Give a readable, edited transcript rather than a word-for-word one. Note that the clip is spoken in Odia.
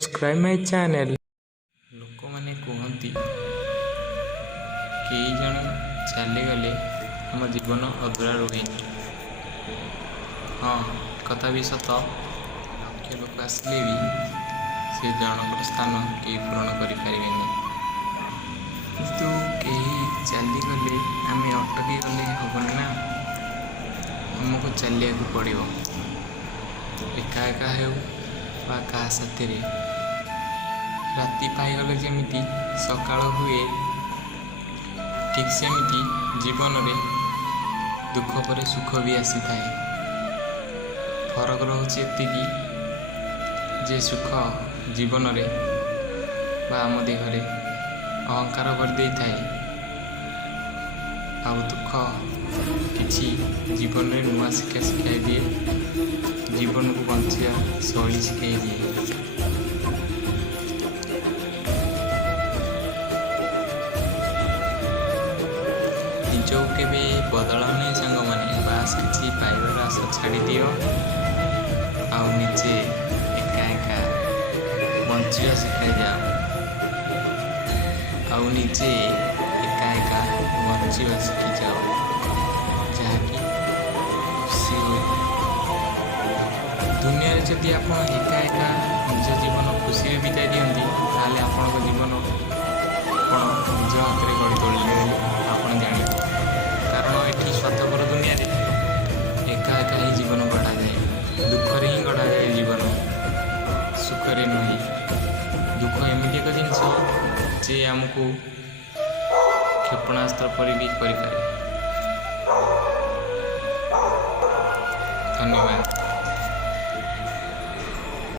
Subscribe my channel। ଲୋକମାନେ କୁହନ୍ତି କେଇ ଜଣ ଚାଲିଗଲେ ଆମ ଜୀବନ ଅଧୁରା ରୁହେନି। ହଁ, କଥା ବି ସତ। ଲକ୍ଷ ଲୋକ ଆସିଲେ ବି ସେ ଜଣଙ୍କର ସ୍ଥାନ କେହି ପୂରଣ କରିପାରିବେନି। କିନ୍ତୁ କେହି ଚାଲିଗଲେ ଆମେ ଅଟକି ଗଲେ ହେବନି ନା, ଆମକୁ ଚାଲିବାକୁ ପଡ଼ିବ। ଏକା ଏକା ହେଉ ବା କାହା ସାଥିରେ। ରାତି ପାଇଗଲେ ଯେମିତି ସକାଳ ହୁଏ, ଠିକ୍ ସେମିତି ଜୀବନରେ ଦୁଃଖ ପରେ ସୁଖ ବି ଆସିଥାଏ। ଫରକ ରହୁଛି ଏତିକି ଯେ ସୁଖ ଜୀବନରେ ବା ଆମ ଦେହରେ ଅହଙ୍କାର କରିଦେଇଥାଏ, ଆଉ ଦୁଃଖ କିଛି ଜୀବନରେ ନୂଆ ଶିକ୍ଷା ଶିଖାଇ ଦିଏ, ଜୀବନକୁ ବଞ୍ଚିବା ଶୈଳୀ ଶିଖାଇ ଦିଏ। ନିଜକୁ କେବେ ବଦଳାଅନି ସାଙ୍ଗମାନେ, ବାସ୍ କିଛି ପାଇବାର ଆଶା ଛାଡ଼ିଦିଅ ଆଉ ନିଜେ ଏକା ଏକା ବଞ୍ଚିବା ଶିଖାଇଯାଅ। ଆଉ ନିଜେ ଏକା ଏକା ବଞ୍ଚିବା ଶିଖିଯାଅ, ଯାହାକି ଖୁସି ହୁଏ। ଦୁନିଆରେ ଯଦି ଆପଣ ଏକା ଏକା ନିଜ ଜୀବନ ଖୁସିରେ ବିତାଇ ଦିଅନ୍ତି, ତାହେଲେ ଆପଣଙ୍କ ଜୀବନ ଆପଣ ନିଜ ହାତରେ ଗଢ଼ି ତୋଳିଲେ ବୋଲି ଆପଣ ଜାଣିବେ। କାରଣ ଏଠି ସ୍ୱାର୍ଥପର ଦୁନିଆରେ ଏକା ଏକା ହିଁ ଜୀବନ ଗଢ଼ାଯାଏ। ଦୁଃଖରେ ହିଁ ଗଢ଼ାଯାଏ ଜୀବନ, ସୁଖରେ ନୁହେଁ। ଦୁଃଖ ଏମିତି ଏକ ଜିନିଷ ଯେ ଆମକୁ କ୍ଷେପଣାସ୍ତ୍ର ପରି ବି କରିପାରେ। ଧନ୍ୟବାଦ।